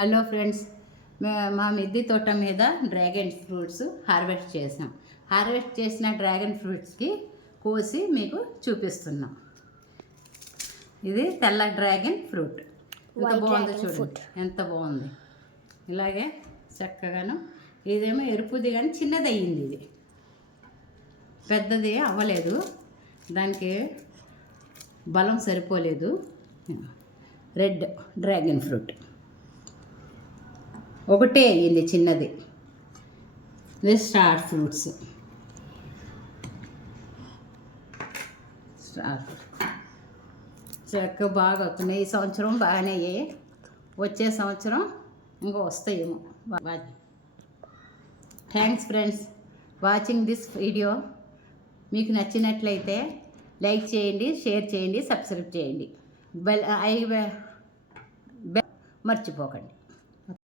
Hello friends, మా మిద్దె తోట మీద డ్రాగన్ ఫ్రూట్స్ హార్వెస్ట్ చేసాం. హార్వెస్ట్ చేసిన డ్రాగన్ ఫ్రూట్స్కి కోసి మీకు చూపిస్తున్నాం. ఇది తెల్ల డ్రాగన్ ఫ్రూట్. ఎంత బాగుందో చూడండి, ఎంత బాగుంది. ఇలాగే చక్కగాను. ఇదేమో ఎరుపుది కానీ చిన్నది అయ్యింది. ఇది పెద్దది అవ్వలేదు, దానికి బలం సరిపోలేదు. రెడ్ డ్రాగన్ ఫ్రూట్ ఒకటే అయ్యింది, చిన్నది. ఇది స్టార్ ఫ్రూట్స్. చక్కగా బాగా వస్తున్నాయి. ఈ సంవత్సరం బాగానే అయ్యాయి. వచ్చే సంవత్సరం ఇంకా వస్తాయేమో. Thanks friends watching this video. మీకు నచ్చినట్లయితే లైక్ చేయండి, షేర్ చేయండి, సబ్స్క్రైబ్ చేయండి. బెల్ మర్చిపోకండి.